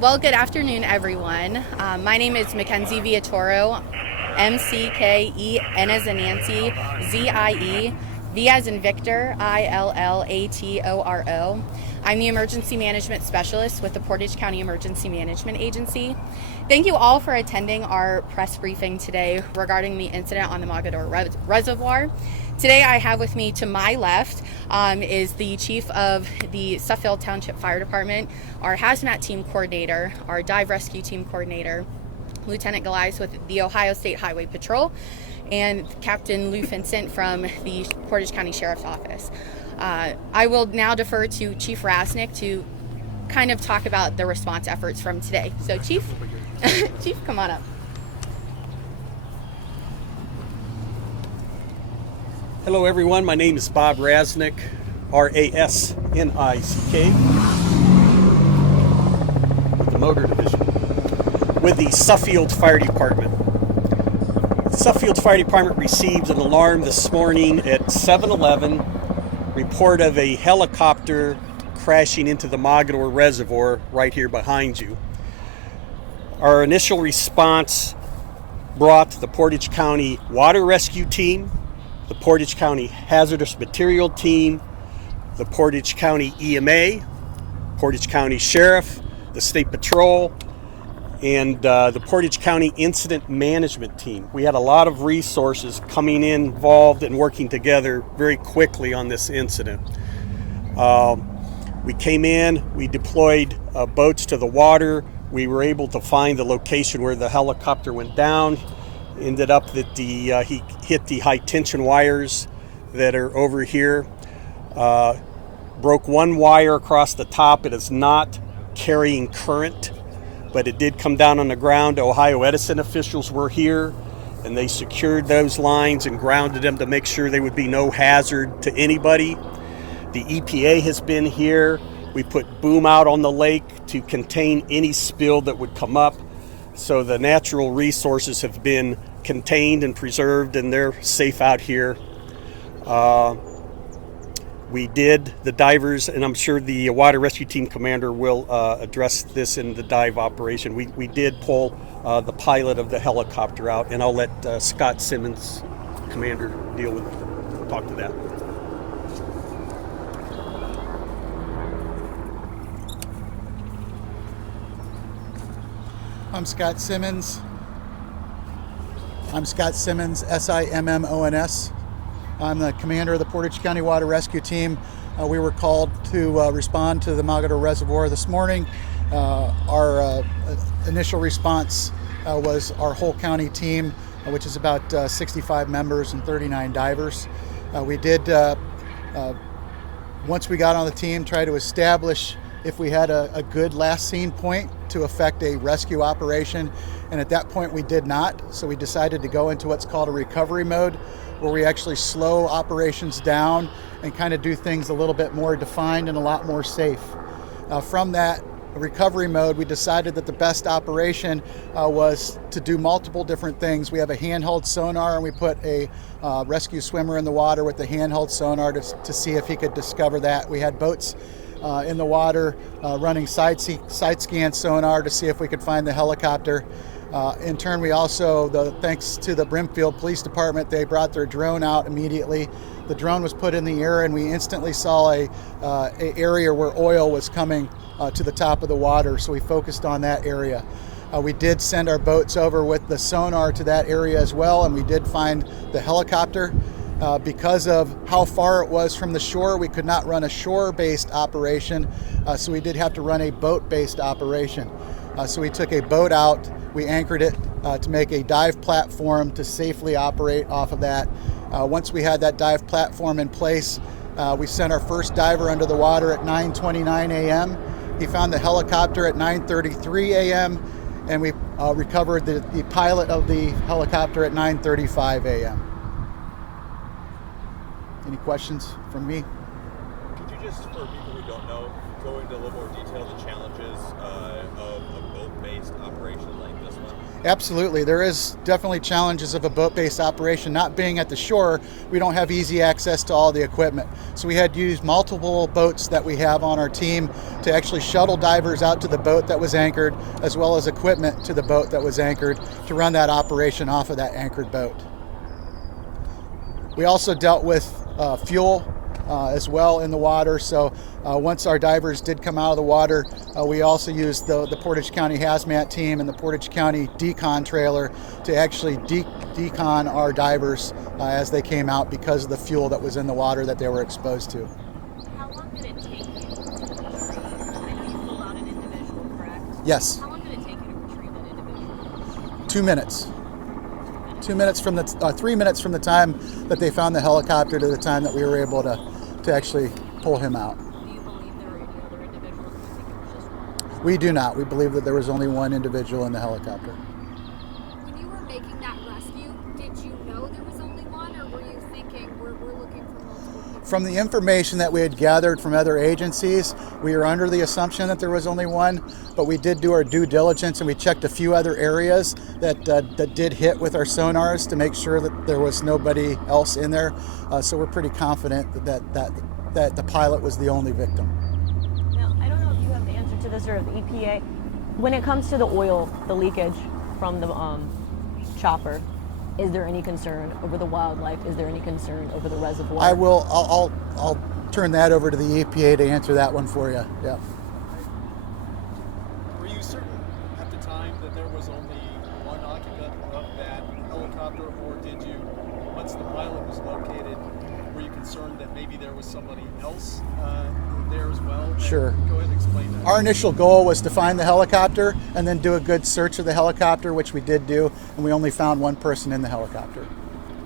Well, good afternoon, everyone. My name is Mackenzie Viatoro, M-C-K-E-N as in Nancy, Z-I-E, V as in Victor, I-L-L-A-T-O-R-O. I'm the Emergency Management Specialist with the Portage County Emergency Management Agency. Thank you all for attending our press briefing today regarding the incident on the Mogadore Reservoir. Today I have with me to my left is the Chief of the Suffield Township Fire Department, our Hazmat Team Coordinator, our Dive Rescue Team Coordinator, Lieutenant Golias with the Ohio State Highway Patrol, and Captain Lou Vincent from the Portage County Sheriff's Office. I will now defer to Chief Rasnick to kind of talk about the response efforts from today. So Chief, Chief, come on up. Hello everyone, my name is Bob Rasnick, R-A-S-N-I-C-K, with the Motor Division, with the Suffield Fire Department. The Suffield Fire Department received an alarm this morning at 7:11, report of a helicopter crashing into the Mogadore Reservoir right here behind you. Our initial response brought the Portage County Water Rescue Team, the Portage County Hazardous Material Team, the Portage County EMA, Portage County Sheriff, the State Patrol, and the Portage County Incident Management Team. We had a lot of resources coming in, involved and working together very quickly on this incident. We came in, we deployed boats to the water. We were able to find the location where the helicopter went down. Ended up that he hit the high tension wires that are over here. Broke one wire across the top. It is not carrying current, but it did come down on the ground. Ohio Edison officials were here and they secured those lines and grounded them to make sure there would be no hazard to anybody. The EPA has been here. We put boom out on the lake to contain any spill that would come up. So the natural resources have been contained and preserved, and they're safe out here. We did the divers, and I'm sure the water rescue team commander will address this in the dive operation. We did pull the pilot of the helicopter out, and I'll let Scott Simmons, commander, talk to that. I'm Scott Simmons, S-I-M-M-O-N-S. I'm the commander of the Portage County Water Rescue Team. We were called to respond to the Mogadore Reservoir this morning. Our initial response was our whole county team, which is about 65 members and 39 divers. We did, once we got on the team, try to establish if we had a good last scene point to effect a rescue operation, and at that point we did not. So we decided to go into what's called a recovery mode, where we actually slow operations down and kind of do things a little bit more defined and a lot more safe. From that recovery mode, we decided that the best operation was to do multiple different things. We have a handheld sonar, and we put a rescue swimmer in the water with the handheld sonar to see if he could discover that. We had boats in the water running side scan sonar to see if we could find the helicopter. In turn, we also, thanks to the Brimfield Police Department, they brought their drone out immediately. The drone was put in the air, and we instantly saw a area where oil was coming to the top of the water, so we focused on that area. We did send our boats over with the sonar to that area as well, and we did find the helicopter. Because of how far it was from the shore, we could not run a shore-based operation, so we did have to run a boat-based operation. So we took a boat out, we anchored it to make a dive platform to safely operate off of that. Once we had that dive platform in place, we sent our first diver under the water at 9:29 a.m. He found the helicopter at 9:33 a.m. and we recovered the pilot of the helicopter at 9:35 a.m. Any questions from me? Could you just, for people who don't know, go into a little more detail the challenges of a boat-based operation like this one? Absolutely. There is definitely challenges of a boat-based operation. Not being at the shore, we don't have easy access to all the equipment. So we had to use multiple boats that we have on our team to actually shuttle divers out to the boat that was anchored, as well as equipment to the boat that was anchored to run that operation off of that anchored boat. We also dealt with fuel as well in the water. So once our divers did come out of the water, we also used the Portage County Hazmat team and the Portage County decon trailer to actually decon our divers as they came out because of the fuel that was in the water that they were exposed to. How long did it take you to retrieve? I know you pulled out an individual, correct? Yes. How long did it take you to retrieve that individual? 2 minutes. 2 minutes from the 3 minutes from the time that they found the helicopter to the time that we were able to actually pull him out. Do you believe there were any other individuals? Do you think it was just one? We do not. We believe that there was only one individual in the helicopter. When you were making that rescue, did you know there was only one, or were you thinking we're looking for multiple people? From the information that we had gathered from other agencies, we were under the assumption that there was only one, but we did do our due diligence and we checked a few other areas that did hit with our sonars to make sure that there was nobody else in there. So we're pretty confident that the pilot was the only victim. Now, I don't know if you have the answer to this or if the EPA, when it comes to the oil, the leakage from the chopper, is there any concern over the wildlife? Is there any concern over the reservoir? I'll turn that over to the EPA to answer that one for you. Yeah. Were you certain at the time that there was only one occupant of that helicopter, or did you, once the pilot was located, were you concerned that maybe there was somebody else there as well? Sure. Go ahead and explain that. Our initial goal was to find the helicopter and then do a good search of the helicopter, which we did do, and we only found one person in the helicopter.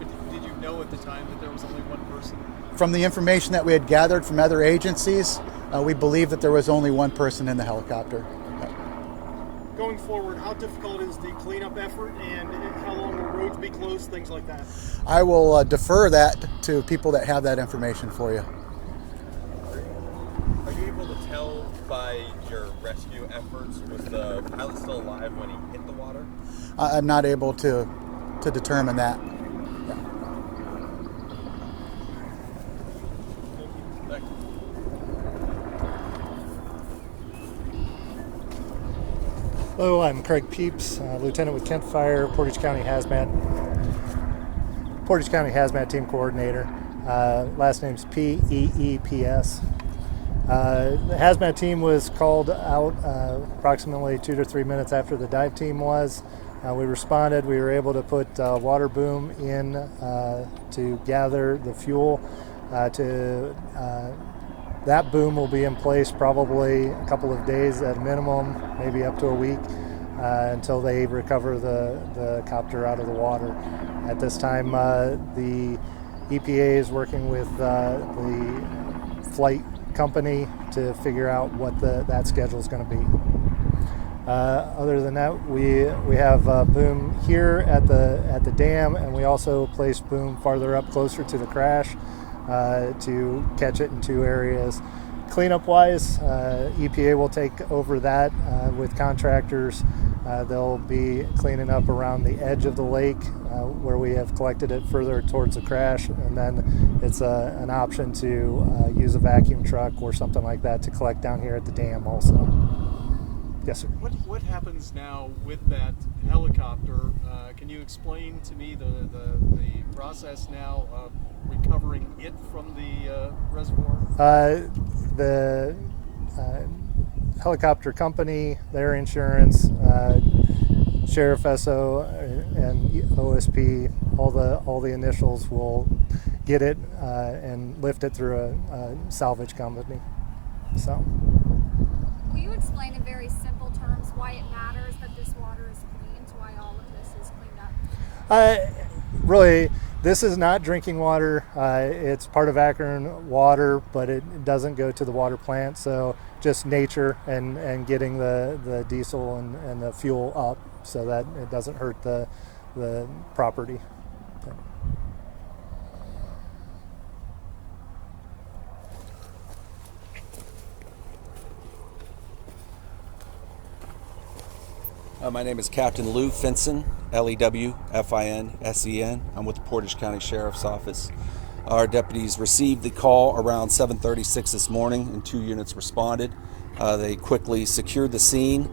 But did you know at the time that there was only one person? From the information that we had gathered from other agencies, we believe that there was only one person in the helicopter. Going forward, how difficult is the cleanup effort, and how long will roads be closed, things like that? I will defer that to people that have that information for you. Are you able to tell by your rescue efforts, was the pilot still alive when he hit the water? I'm not able to determine that. Hello, I'm Craig Peeps, Lieutenant with Kent Fire, Portage County Hazmat Team Coordinator. Last name's P-E-E-P-S. The Hazmat team was called out approximately 2 to 3 minutes after the dive team was. We responded. We were able to put a water boom in to gather the fuel. That boom will be in place probably a couple of days at a minimum, maybe up to a week, until they recover the copter out of the water. At this time, the EPA is working with the flight company to figure out what that schedule is going to be. Other than that, we have boom here at the dam, and we also place boom farther up closer to the crash to catch it in 2 areas. Cleanup wise, EPA will take over that with contractors. They'll be cleaning up around the edge of the lake where we have collected it further towards the crash, and then it's an option to use a vacuum truck or something like that to collect down here at the dam also. Yes, sir. What happens now with that helicopter? Can you explain to me the process now of recovering it from the reservoir? The helicopter company, their insurance, Sheriff SO and OSP, all the initials will get it and lift it through a salvage company. So. Will you explain in very simple terms why it matters that this water is cleaned, why all of this is cleaned up? Really, this is not drinking water. It's part of Akron water, but it doesn't go to the water plant. So just nature and getting the diesel and the fuel up so that it doesn't hurt the property. My name is Captain Lou Finson, Lewfinsen. I'm with the Portage County Sheriff's Office. Our deputies received the call around 7:36 this morning, and 2 units responded. They quickly secured the scene,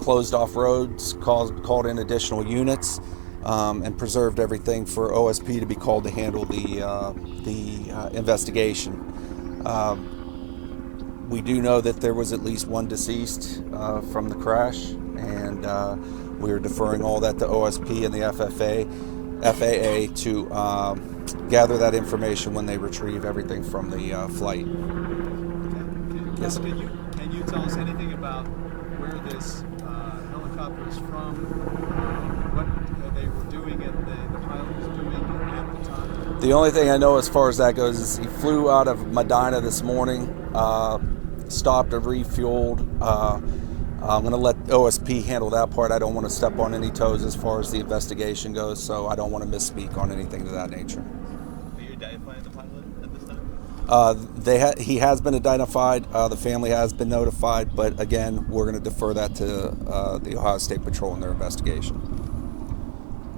closed off roads, called in additional units, and preserved everything for OSP to be called to handle the investigation. We do know that there was at least one deceased from the crash, and we are deferring all that to OSP and the FAA to gather that information when they retrieve everything from the flight. Yes. Can you tell us anything about where this helicopter is from, what they were doing, and the pilot was doing at the time? The only thing I know as far as that goes is he flew out of Medina this morning, stopped and refueled. I'm going to let OSP handle that part. I don't want to step on any toes as far as the investigation goes, so I don't want to misspeak on anything of that nature. Are you identifying the pilot at this time? He has been identified. The family has been notified, but again, we're going to defer that to the Ohio State Patrol in their investigation.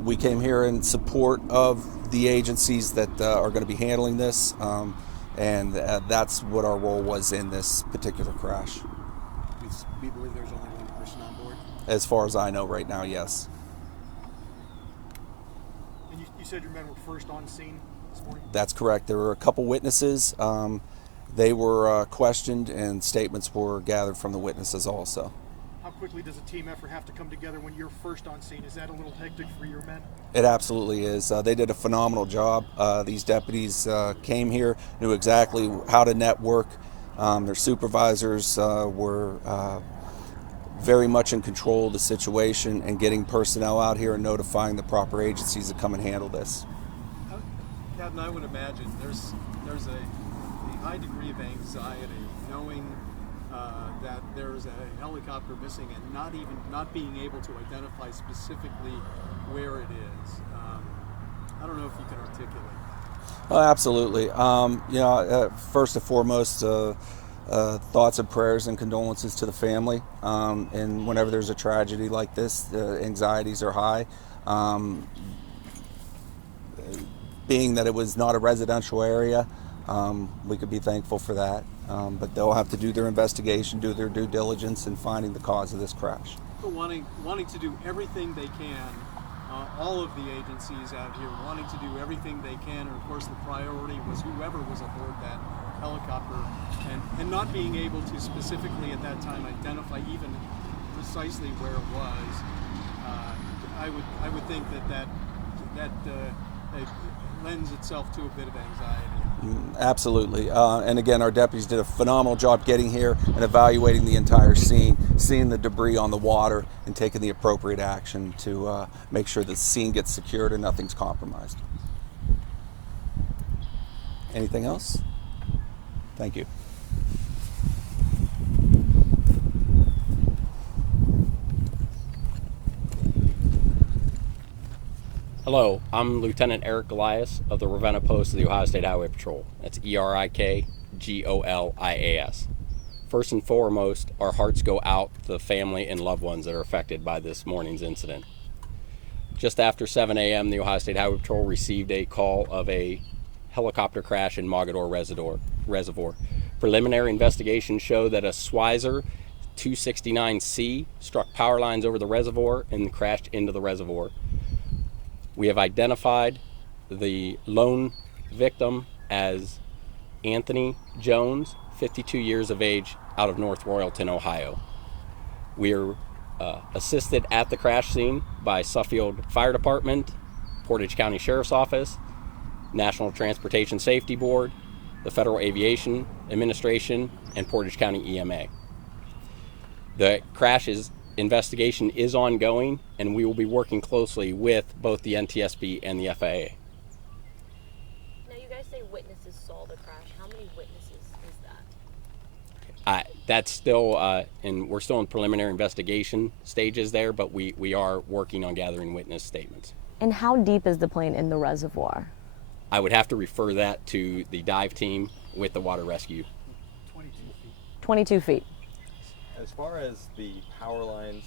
We came here in support of the agencies that are going to be handling this, and that's what our role was in this particular crash. We believe there's only one person on board? As far as I know right now, yes. And you said your men were first on scene this morning? That's correct. There were a couple witnesses. They were questioned, and statements were gathered from the witnesses also. How quickly does a team effort have to come together when you're first on scene? Is that a little hectic for your men? It absolutely is. They did a phenomenal job. These deputies came here, knew exactly how to network. Their supervisors were very much in control of the situation and getting personnel out here and notifying the proper agencies to come and handle this. Captain, I would imagine there's a high degree of anxiety knowing that there's a helicopter missing and not being able to identify specifically where it is. I don't know if you can articulate. Absolutely. First and foremost, thoughts and prayers and condolences to the family. And whenever there's a tragedy like this, the anxieties are high. Being that it was not a residential area, we could be thankful for that. But they'll have to do their investigation, do their due diligence in finding the cause of this crash. Wanting to do everything they can, all of the agencies out here wanting to do everything they can, and of course the priority was whoever was aboard that helicopter, and not being able to specifically at that time identify even precisely where it was. I would think that lends itself to a bit of anxiety. Absolutely. And again, our deputies did a phenomenal job getting here and evaluating the entire scene, seeing the debris on the water, and taking the appropriate action to make sure the scene gets secured and nothing's compromised. Anything else? Thank you. Hello, I'm Lieutenant Eric Golias of the Ravenna Post of the Ohio State Highway Patrol. That's ERIKGOLIAS. First and foremost, our hearts go out to the family and loved ones that are affected by this morning's incident. Just after 7 a.m., the Ohio State Highway Patrol received a call of a helicopter crash in Mogadore Reservoir. Preliminary investigations show that a Schweizer 269C struck power lines over the reservoir and crashed into the reservoir. We have identified the lone victim as Anthony Jones, 52 years of age, out of North Royalton, Ohio. We are assisted at the crash scene by Suffield Fire Department, Portage County Sheriff's Office, National Transportation Safety Board, the Federal Aviation Administration, and Portage County EMA. The investigation is ongoing, and we will be working closely with both the NTSB and the FAA. Now, you guys say witnesses saw the crash. How many witnesses is that? That's still, and we're still in preliminary investigation stages there, but we are working on gathering witness statements. And how deep is the plane in the reservoir? I would have to refer that to the dive team with the water rescue. 22 feet. As far as the power lines,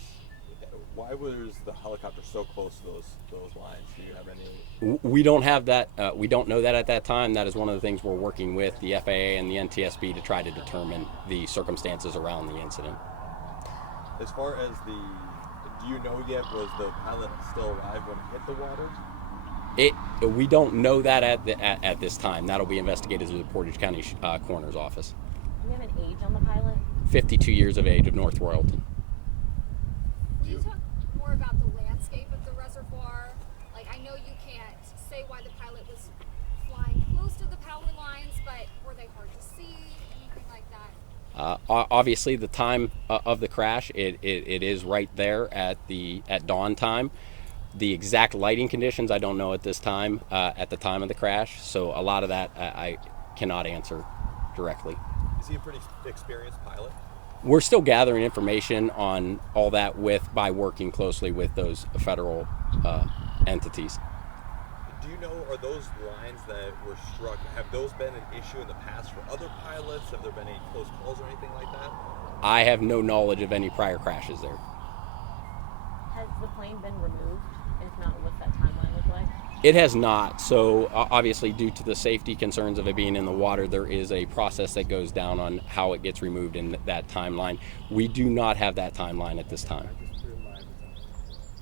Why was the helicopter so close to those lines? Do you have any? We don't have that. We don't know that at that time. That is one of the things we're working with the FAA and the NTSB to try to determine the circumstances around the incident. As far as do you know yet, was the pilot still alive when he hit the water? We don't know that at this time. That'll be investigated through the Portage County Coroner's Office. Do we have an age on the pilot? 52 years of age, of North Royalton. Will you talk more about the landscape of the reservoir? Like, I know you can't say why the pilot was flying close to the power lines, but were they hard to see? Anything like that? Obviously, the time of the crash, it is right there at dawn time. The exact lighting conditions, I don't know at this time, at the time of the crash. So a lot of that I cannot answer directly. Is he a pretty experienced pilot? We're still gathering information on all that by working closely with those federal entities. Do you know, are those lines that were struck, have those been an issue in the past for other pilots? Have there been any close calls or anything like that? I have no knowledge of any prior crashes there. Has the plane been removed? If not, what's that timeline look like? It has not. So obviously, due to the safety concerns of it being in the water, there is a process that goes down on how it gets removed in that timeline. We do not have that timeline at this time.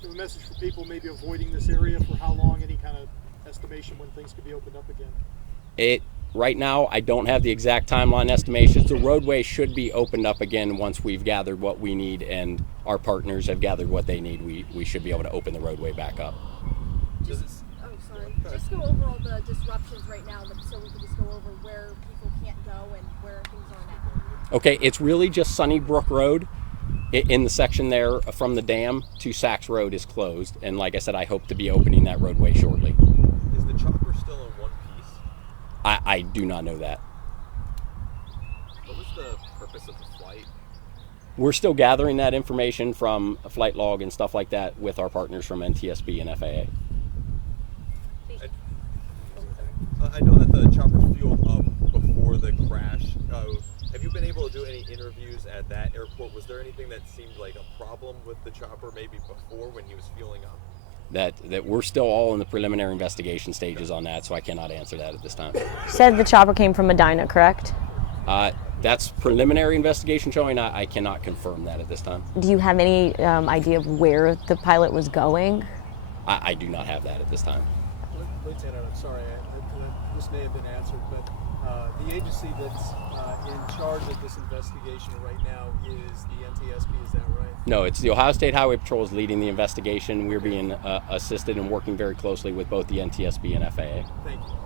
Do a message for people maybe avoiding this area for how long? Any kind of estimation when things could be opened up again? Right now, I don't have the exact timeline estimations. The roadway should be opened up again once we've gathered what we need and our partners have gathered what they need. We should be able to open the roadway back up. Just go over all the disruptions right now, so we can just go over where people can't go and where things are now. Okay, it's really just Sunnybrook Road in the section there from the dam to Sachs Road is closed. And like I said, I hope to be opening that roadway shortly. Is the chopper still in one piece? I do not know that. What was the purpose of the flight? We're still gathering that information from a flight log and stuff like that with our partners from NTSB and FAA. I know that the chopper's fueled up before the crash. Have you been able to do any interviews at that airport? Was there anything that seemed like a problem with the chopper maybe before when he was fueling up? That we're still all in the preliminary investigation stages on that, so I cannot answer that at this time. Said the chopper came from Medina, correct? That's preliminary investigation showing. I cannot confirm that at this time. Do you have any idea of where the pilot was going? I do not have that at this time. Lieutenant, I'm sorry, this may have been answered, but the agency that's in charge of this investigation right now is the NTSB, is that right? No, it's the Ohio State Highway Patrol is leading the investigation. We're being assisted and working very closely with both the NTSB and FAA. Thank you.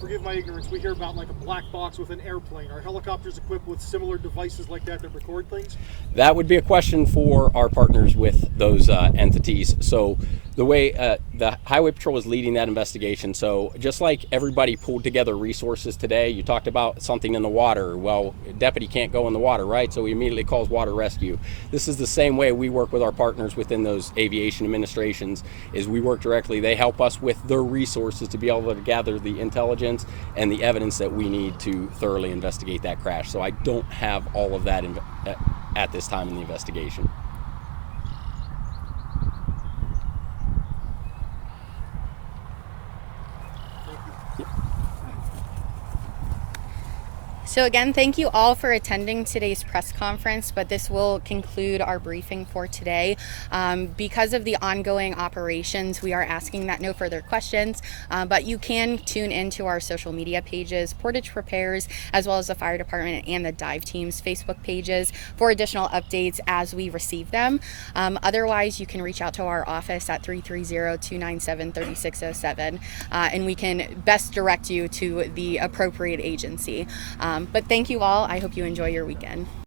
Forgive my ignorance, we hear about like a black box with an airplane. Are helicopters equipped with similar devices like that record things? That would be a question for our partners with those entities. So the way the Highway Patrol is leading that investigation, so just like everybody pulled together resources today, you talked about something in the water. Well, a deputy can't go in the water, right? So he immediately calls water rescue. This is the same way we work with our partners within those aviation administrations, is we work directly. They help us with their resources to be able to gather the intelligence and the evidence that we need to thoroughly investigate that crash. So I don't have all of that at this time in the investigation. So again, thank you all for attending today's press conference, but this will conclude our briefing for today. Because of the ongoing operations, we are asking that no further questions, but you can tune into our social media pages, Portage Prepares, as well as the fire department and the dive team's Facebook pages for additional updates as we receive them. Otherwise, you can reach out to our office at 330-297-3607, and we can best direct you to the appropriate agency. But thank you all. I hope you enjoy your weekend.